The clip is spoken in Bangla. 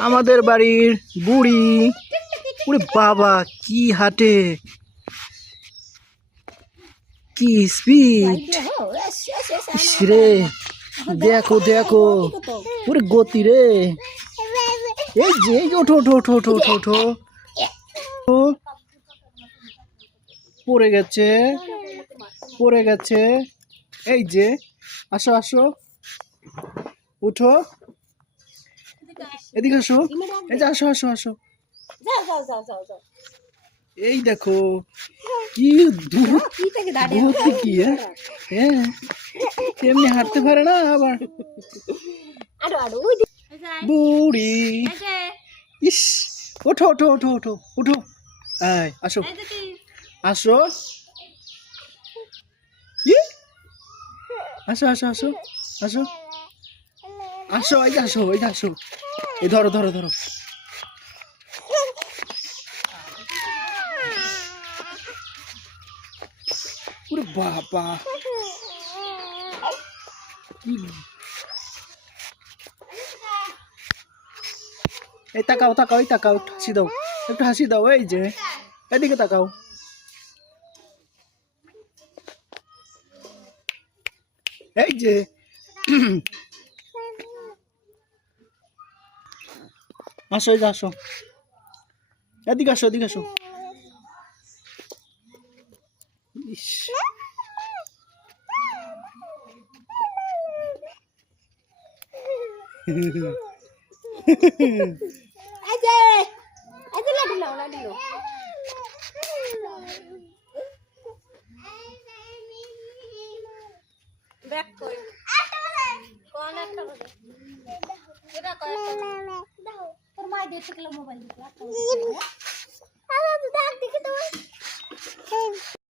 আমাদের বাড়ির বুড়ি। ওরে বাবা, কি হাটে? কি স্পিড রে, দেখো দেখো। ওরে গতি রে। এই যে, এই ওঠো ওঠো ওঠো ওঠো ওঠো ওঠো। পড়ে গেছে পড়ে গেছে। এই যে, আসো আসো। উঠো এদিকে আসো। এই যে আসো আসো আসো। এই দেখো কি দূর কি দাঁড়িয়ে বুদ্ধি কি হ্যাঁ? হ্যাঁ। এমনি হাঁটতে পারে না আবার। বুড়ি। ইস ওঠো ওঠো ওঠো ওঠো ওঠো। আয় আসো। আসো। আসো আসো আসো আসো। আসো এই আসো এই যে আসো। এই ধরো ধরো ধরো। বাবা। এই তাকাও তাকাও, এই তাকাও হাসি দাও, একটু হাসি দাও, এই যে। এদিকে তাকাও। এই যে। আসো এই যে আসো। এদিকে আসো এদিকে আসো। ব্যাক করে কোন একটা এটা দেখতে গেল মোবাইল বলে।